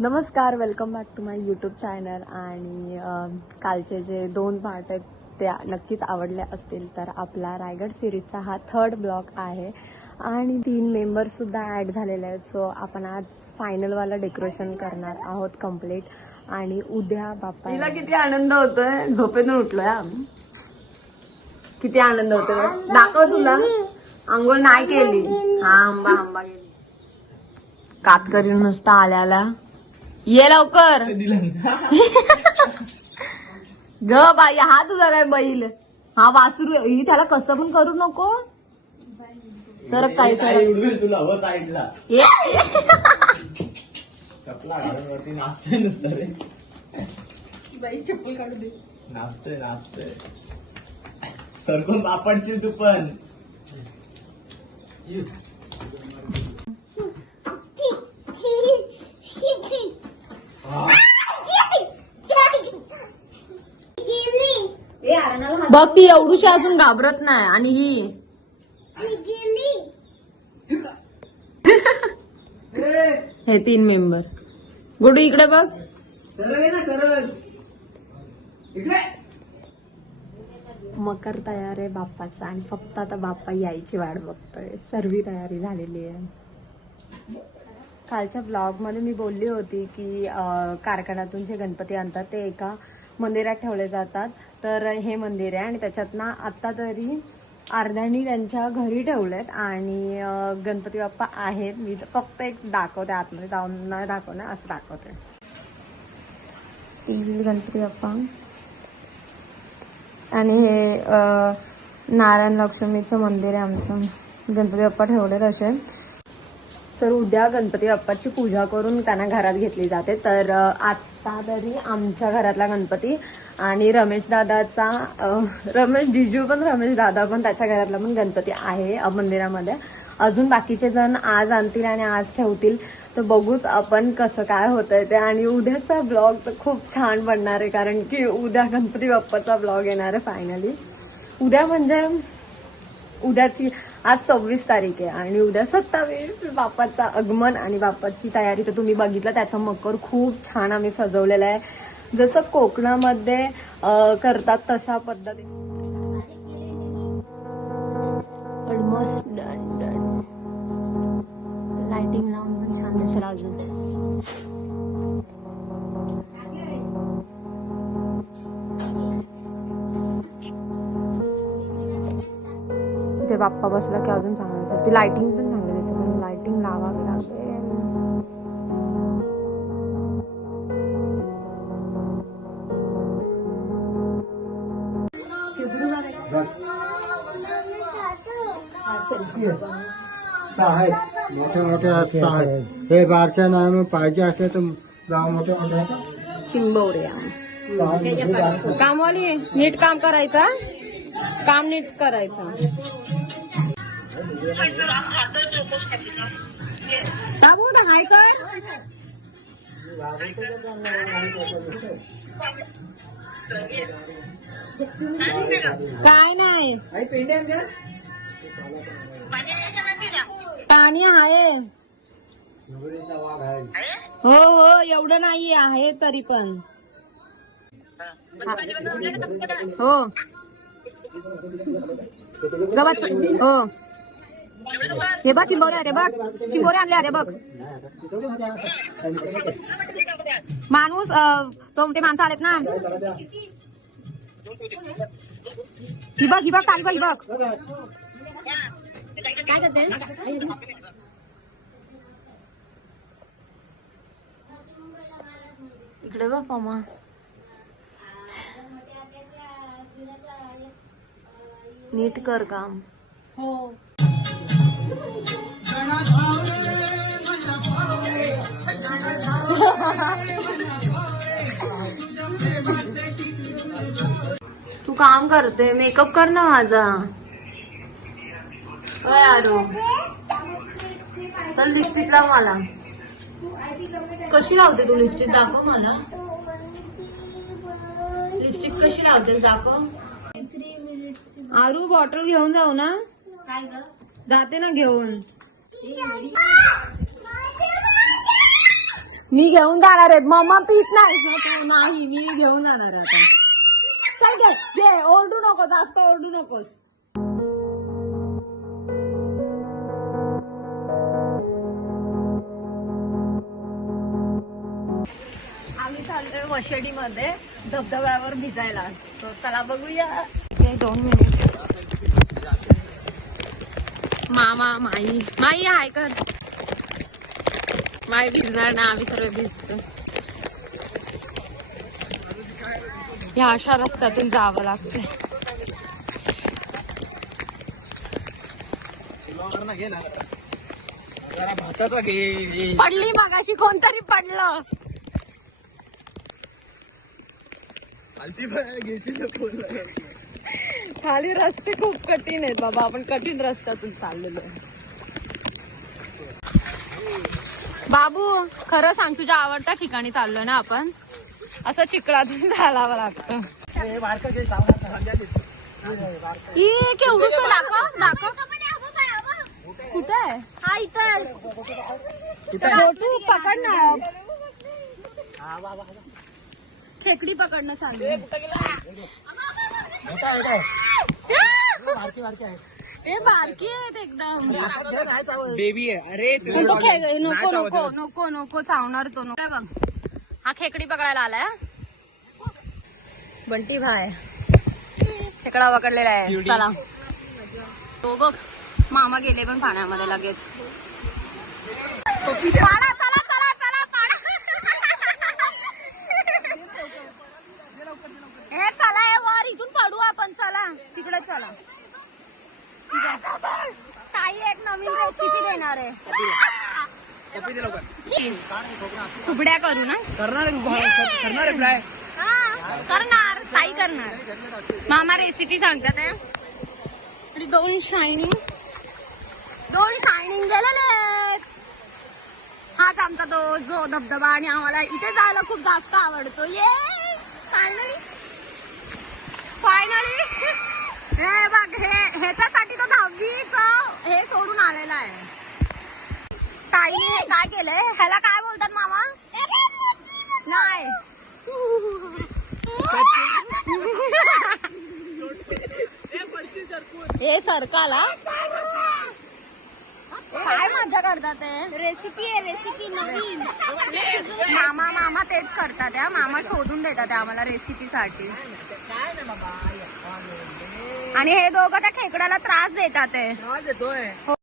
नमस्कार welcome back to my YouTube channel आणि कालचे जे दोन पार्ट आहेत ते नक्कीच आवडले असतील तर आपला रायगड सिरीजचा हा थर्ड ब्लॉक आहे. आणि तीन मेंबरसुद्धा ॲड झालेले आहेत सो आपण आज फायनलवाला डेकोरेशन करणार आहोत कंप्लीट आणि उद्या बाप्पा तिला किती आनंद होतोय. झोपेतून उठलोय आम्ही किती आनंद होतोय दाखव तुला. आंघोळ नाही केली. हा आंबा आंबा गेली कातकरी नुसता आल्याला. ये लवकर. ग बाई हा तुझा काय बैल? हा वासरू ही त्याला कसं पण करू नको. सरक काय सरक. उडवेल तुला व साईडला. ये. कपला घालून वरती नाचतोय नुसतं रे. बाई चप्पल काढू दे. नाचतोय नाचतोय. सरकून तू पण. बघ ती एवढूशी अजून घाबरत नाही आणि ही. हे तीन मेंबर. गुडू इकडे बघ. मकर तयार आहे बाप्पाचा आणि फक्त आता बाप्पा यायची वाट बघतोय. सर्व तयारी झालेली आहे. कालच्या ब्लॉगमध्ये मी बोलली होती की कारखान्यातून जे गणपती आणतात ते एका मंदिरात ठेवले जातात. तर हे मंदिर आहे आणि त्याच्यात ना आत्ता तरी अर्ध्यानी त्यांच्या घरी ठेवलेत आणि गणपती बाप्पा आहेत. मी फक्त एक दाखवते आतमध्ये जाऊन न दाखवणार असं दाखवते. गणपती बाप्पा. आणि हे नारायण लक्ष्मीचं मंदिर आहे आमचं. गणपती बाप्पा ठेवले तसे तर उद्या गणपती बाप्पाची पूजा करून त्यांना घरात घेतली जाते. तर अ, आता तरी आमच्या घरातला गणपती आणि रमेश दादाचा रमेश जिजू पण रमेश दादा पण त्याच्या घरातला पण गणपती आहे मंदिरामध्ये. अजून बाकीचे जण आज आणतील आणि आज ठेवतील. तर बघूच आपण कसं काय होतंय ते. आणि उद्याचा ब्लॉग तर खूप छान बनणार आहे कारण की उद्या गणपती बाप्पाचा ब्लॉग येणार आहे फायनली उद्या म्हणजे उद्याची आज सव्वीस तारीख आहे आणि उद्या सत्तावीस. बापाचा आगमन आणि बापाची तयारी तर तुम्ही बघितलं त्याचा मकर खूप छान आम्ही सजवलेला आहे. जसं कोकणामध्ये करतात तशा पद्धतीने. इथे बाप्पा बसला की अजून चांगलं दिसेल. ती लाइटिंग पण चांगली दिसेल. पण लाइटिंग लावावी लागेल. आहेत मोठे मोठे असतात आहेत हे बारक्या नामे पाहिजे असते तर गाव मोठे मोठे चिंबवड्या कामवाली नीट काम करायचा काम नीट करायचं. बाबू दा हाय कर. काय नाही. पाणी आहे हो हो एवढं नाही आहे तरी पण. हो. गवत हो. हे बघ चिंबोरे आले बघ चिंबोरे आणले अरे बघ माणूस तो ते माणसं आलेत ना. ही बघ ही बघ ताली बघ ही बघ. काय करते इकडे बघ पमा नीट कर काम. हो. तू काम करते मेकअप कर ना माझा. आरो. चल लिपस्टिक लाव मला. कशी लावते तू लिपस्टिक दाखव मला. लिपस्टिक कशी लावतेस दाखव. आरू बॉटल घेऊन जाऊ ना. जाते ना घेऊन. मी घेऊन जाणार आहे. मम्मा पीत नाही. तू नाही मी घेऊन जाणार आहे आता. चल घे घे ओरडू नको जास्त ओरडू नकोस. आम्ही चाललोय वशेडीमध्ये धबधब्यावर भिजायला. So, चला बघूया. दोन मिनिट मामा माई. माई हाय कर. माई भिजणार ना आम्ही सर्व भिजतो. या अशा रस्त्यातून जावं लागते पडली मगाशी कोणतरी पडलं. खाली रस्ते खूप कठीण आहेत बाबा. आपण कठीण रस्त्यातून चाललेलो. बाबू खरं सांग तुझ्या आवडत्या ठिकाणी चाललोय ना आपण? असं चिकडातून चालावं लागतं. केवढूस दाखव दाखव. कुठे आहे? हा इथं. मोठू पकड ना. खेकडी पकडणं चालू आहे. ए बारकी आहेत एकदम. बेबी आहे. अरे ते नको नको नको नको नको चावणार तो नको. बघ. हा खेकडी पकडायला आलाय हा. बंटी भाय. खेकडा पकडलेला आहे. चला. तो बघ मामा गेले पण पाण्यामध्ये लगेच पाडा चला चला चला पाडा ए चला हे वर इथून पडू आपण चला तिकडे चला. ताई एक नवीन रेसिपी देणार आहे. फुगड्या करू ना. करणार करणार हा, करणार. ताई करणार. मामा रेसिपी सांगतात आणि दोन शायनिंग दोन शायनिंग गेलेले हाच आमचा तो जो धबधबा आणि आम्हाला इथे जायला खूप जास्त आवडतो. ये फायनली फायनली हे बघ हे ह्याच्यासाठी तो दहावीच हे सोडून आलेला आहे. ताईने हे काय केलंय? ह्याला काय बोलतात मामा? नाही. हे सरकाला? काय मजा करतात ते? रेसिपी आहे रेसिपी नवीन. मामा मामा तेच करतात या मामा शोधून देतात आम्हाला रेसिपीसाठी आणि हे दोघं त्या खेकड्याला त्रास देतात आहे देतोय. हो.